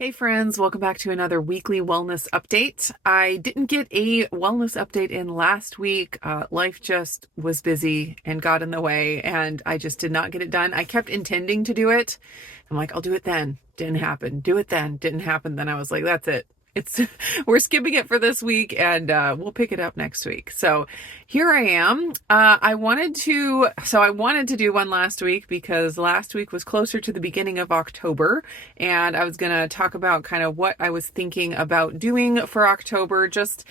Hey friends, welcome back to another weekly wellness update. I didn't get a wellness update in last week. Life just was busy and got in the way, and I just did not get it done. I kept intending to do it. I'm like, I'll do it then. Didn't happen. Do it then. Didn't happen. Then I was like, that's it. It's we're skipping it for this week, and we'll pick it up next week. So here I am. I wanted to do one last week because last week was closer to the beginning of October, and I was going to talk about kind of what I was thinking about doing for October, just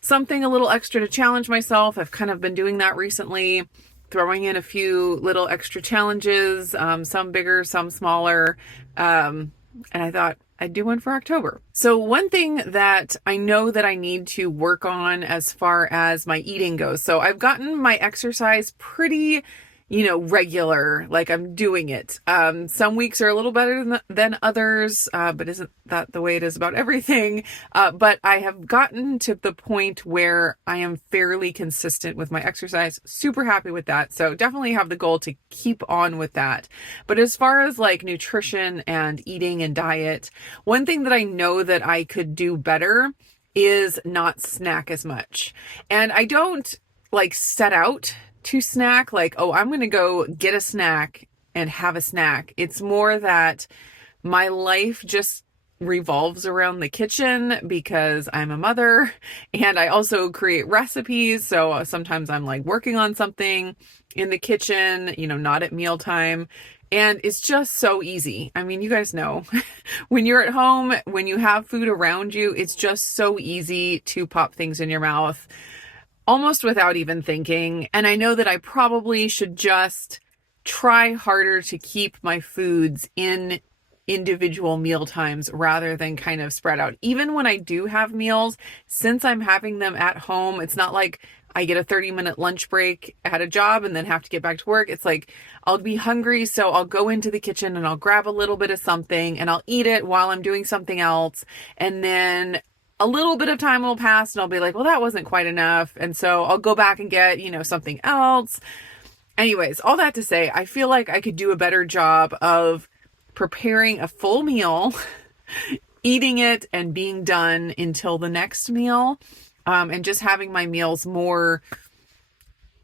something a little extra to challenge myself. I've kind of been doing that recently, throwing in a few little extra challenges, some bigger, some smaller, and I thought I'd do one for October. So one thing that I know that I need to work on as far as my eating goes. So I've gotten my exercise pretty, regular, like I'm doing it. Some weeks are a little better than others, but isn't that the way it is about everything? But I have gotten to the point where I am fairly consistent with my exercise. Super happy with that. So definitely have the goal to keep on with that. But as far as like nutrition and eating and diet, one thing that I know that I could do better is not snack as much. And I don't like set out to snack, like, oh, I'm going to go get a snack and have a snack. It's more that my life just revolves around the kitchen because I'm a mother and I also create recipes. So sometimes I'm like working on something in the kitchen, not at mealtime. And it's just so easy. I mean, you guys know when you're at home, when you have food around you, it's just so easy to pop things in your mouth almost without even thinking. And I know that I probably should just try harder to keep my foods in individual meal times rather than kind of spread out. Even when I do have meals, since I'm having them at home, it's not like I get a 30-minute lunch break at a job and then have to get back to work. It's like I'll be hungry, so I'll go into the kitchen and I'll grab a little bit of something and I'll eat it while I'm doing something else. And then a little bit of time will pass and I'll be like, well, that wasn't quite enough. And so I'll go back and get, something else. Anyways, all that to say, I feel like I could do a better job of preparing a full meal, eating it and being done until the next meal, and just having my meals more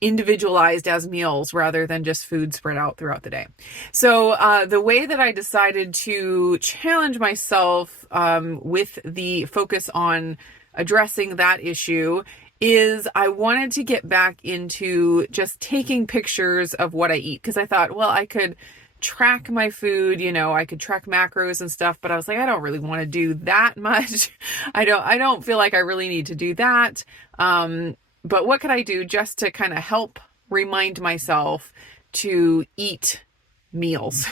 individualized as meals rather than just food spread out throughout the day. So the way that I decided to challenge myself with the focus on addressing that issue is I wanted to get back into just taking pictures of what I eat, because I thought, well, I could track my food, I could track macros and stuff, but I was like, I don't really want to do that much. I don't feel like I really need to do that. But what could I do just to kind of help remind myself to eat meals?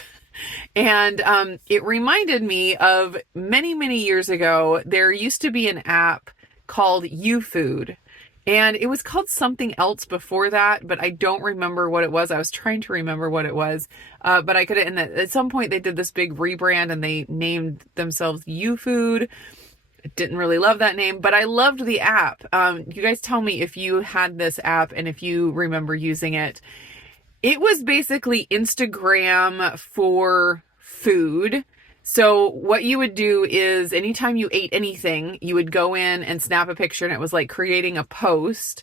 And it reminded me of many, many years ago, there used to be an app called YouFood. And it was called something else before that, but I don't remember what it was. I was trying to remember what it was, but I couldn't. And at some point they did this big rebrand and they named themselves YouFood. Didn't really love that name, but I loved the app. You guys tell me if you had this app and if you remember using it. It was basically Instagram for food. So what you would do is anytime you ate anything, you would go in and snap a picture, and it was like creating a post.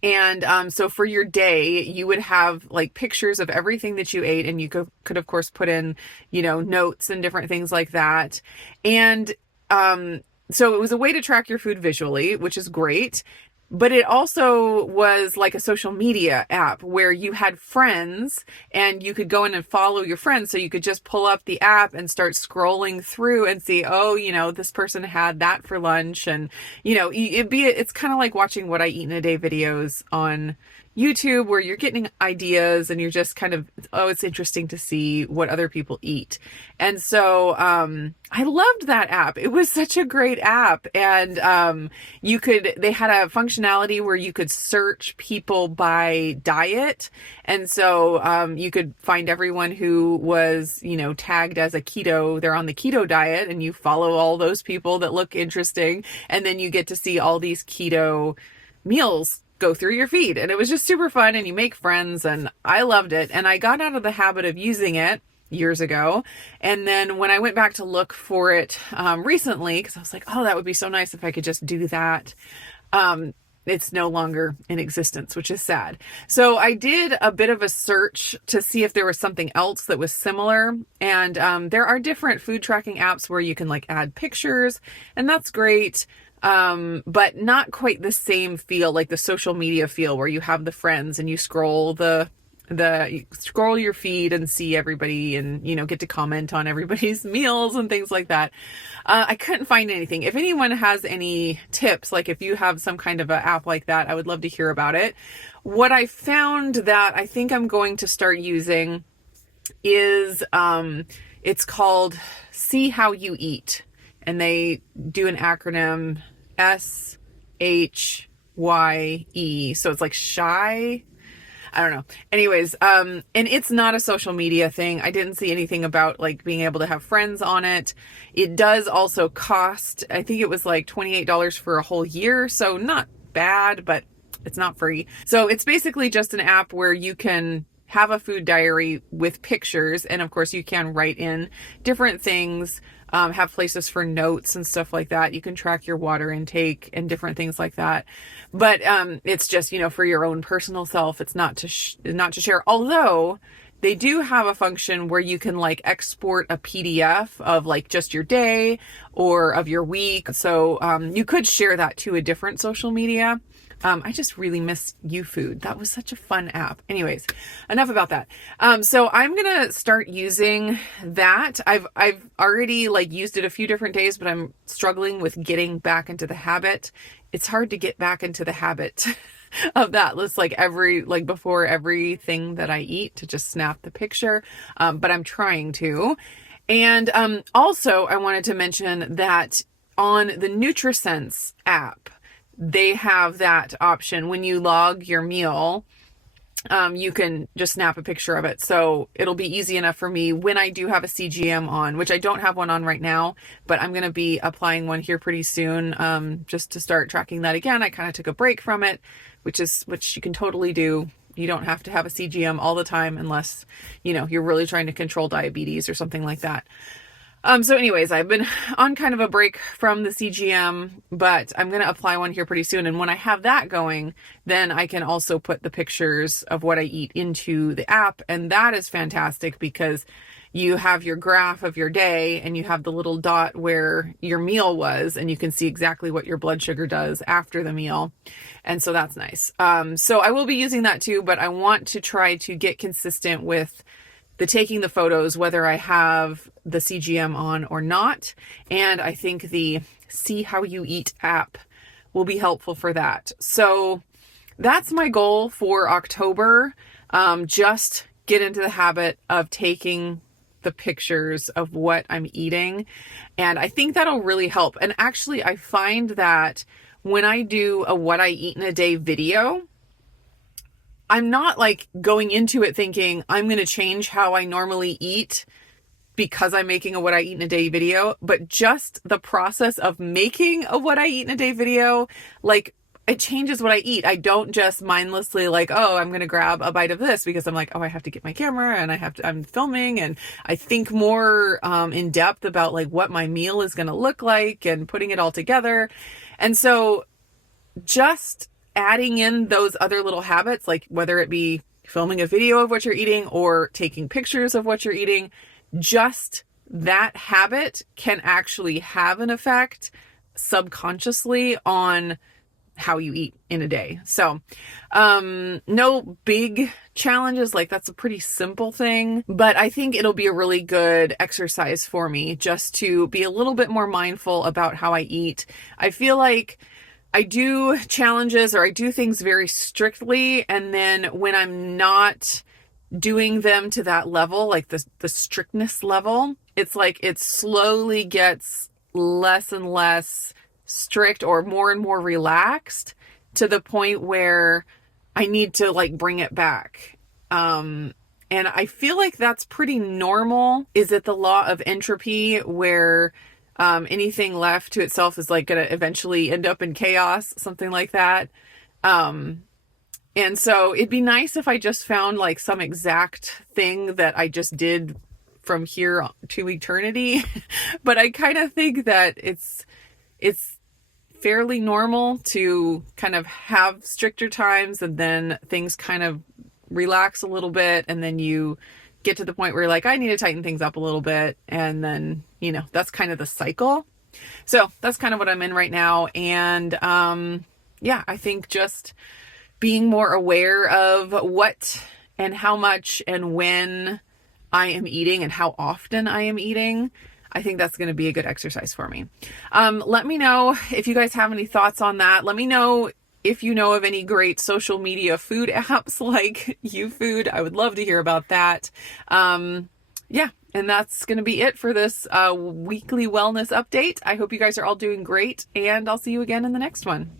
And so for your day, you would have like pictures of everything that you ate, and you could of course put in, notes and different things like that. And so it was a way to track your food visually, which is great. But it also was like a social media app where you had friends and you could go in and follow your friends. So you could just pull up the app and start scrolling through and see, oh, this person had that for lunch. And, it's kind of like watching What I Eat in a Day videos on YouTube, where you're getting ideas and you're just kind of, oh, it's interesting to see what other people eat. And so I loved that app. It was such a great app. And they had a functionality where you could search people by diet. And so you could find everyone who was, tagged as a keto, they're on the keto diet, and you follow all those people that look interesting. And then you get to see all these keto meals go through your feed. And it was just super fun, and you make friends, and I loved it. And I got out of the habit of using it years ago. And then when I went back to look for it recently, because I was like, oh, that would be so nice if I could just do that. It's no longer in existence, which is sad. So I did a bit of a search to see if there was something else that was similar. And there are different food tracking apps where you can like add pictures, and that's great. But not quite the same feel, like the social media feel where you have the friends and you scroll you scroll your feed and see everybody and, you know, get to comment on everybody's meals and things like that. I couldn't find anything. If anyone has any tips, like if you have some kind of an app like that, I would love to hear about it. What I found that I think I'm going to start using is, it's called See How You Eat, and they do an acronym SHYE. So it's like shy. I don't know. Anyways, and it's not a social media thing. I didn't see anything about like being able to have friends on it. It does also cost, I think it was like $28 for a whole year. So not bad, but it's not free. So it's basically just an app where you can have a food diary with pictures. And of course you can write in different things, have places for notes and stuff like that. You can track your water intake and different things like that. But it's just, you know, for your own personal self. It's not to share. Although they do have a function where you can like export a PDF of like just your day or of your week. So you could share that to a different social media. I just really miss YouFood. That was such a fun app. Anyways, enough about that. So I'm going to start using that. I've already like used it a few different days, but I'm struggling with getting back into the habit. It's hard to get back into the habit of that. It's like before everything that I eat to just snap the picture. But I'm trying to. And also I wanted to mention that on the NutriSense app, they have that option. When you log your meal, you can just snap a picture of it. So it'll be easy enough for me when I do have a CGM on, which I don't have one on right now, but I'm going to be applying one here pretty soon, just to start tracking that again. I kind of took a break from it, which you can totally do. You don't have to have a CGM all the time unless, you know, you're really trying to control diabetes or something like that. So anyways, I've been on kind of a break from the CGM, but I'm going to apply one here pretty soon. And when I have that going, then I can also put the pictures of what I eat into the app. And that is fantastic because you have your graph of your day and you have the little dot where your meal was, and you can see exactly what your blood sugar does after the meal. And so that's nice. So I will be using that too, but I want to try to get consistent with the taking the photos, whether I have the CGM on or not. And I think the See How You Eat app will be helpful for that. So that's my goal for October. Just get into the habit of taking the pictures of what I'm eating. And I think that'll really help. And actually, I find that when I do a what I eat in a day video, I'm not like going into it thinking I'm going to change how I normally eat because I'm making a what I eat in a day video, but just the process of making a what I eat in a day video, like it changes what I eat. I don't just mindlessly like, oh, I'm going to grab a bite of this because I'm like, oh, I have to get my camera and I'm filming, and I think more in depth about like what my meal is going to look like and putting it all together. And so just adding in those other little habits, like whether it be filming a video of what you're eating or taking pictures of what you're eating, just that habit can actually have an effect subconsciously on how you eat in a day. So, no big challenges. Like that's a pretty simple thing, but I think it'll be a really good exercise for me just to be a little bit more mindful about how I eat. I feel like I do challenges or I do things very strictly. And then when I'm not doing them to that level, like the strictness level, it's like it slowly gets less and less strict or more and more relaxed to the point where I need to like bring it back. And I feel like that's pretty normal. Is it the law of entropy where anything left to itself is like going to eventually end up in chaos, something like that. And so it'd be nice if I just found like some exact thing that I just did from here to eternity. But I kind of think that it's fairly normal to kind of have stricter times and then things kind of relax a little bit, and then you get to the point where you're like, I need to tighten things up a little bit, and then, you know, that's kind of the cycle. So that's kind of what I'm in right now. And yeah, I think just being more aware of what and how much and when I am eating and how often I am eating, I think that's going to be a good exercise for me. Let me know if you guys have any thoughts on that. Let me know if you know of any great social media food apps like YouFood. I would love to hear about that. Yeah, and that's going to be it for this weekly wellness update. I hope you guys are all doing great, and I'll see you again in the next one.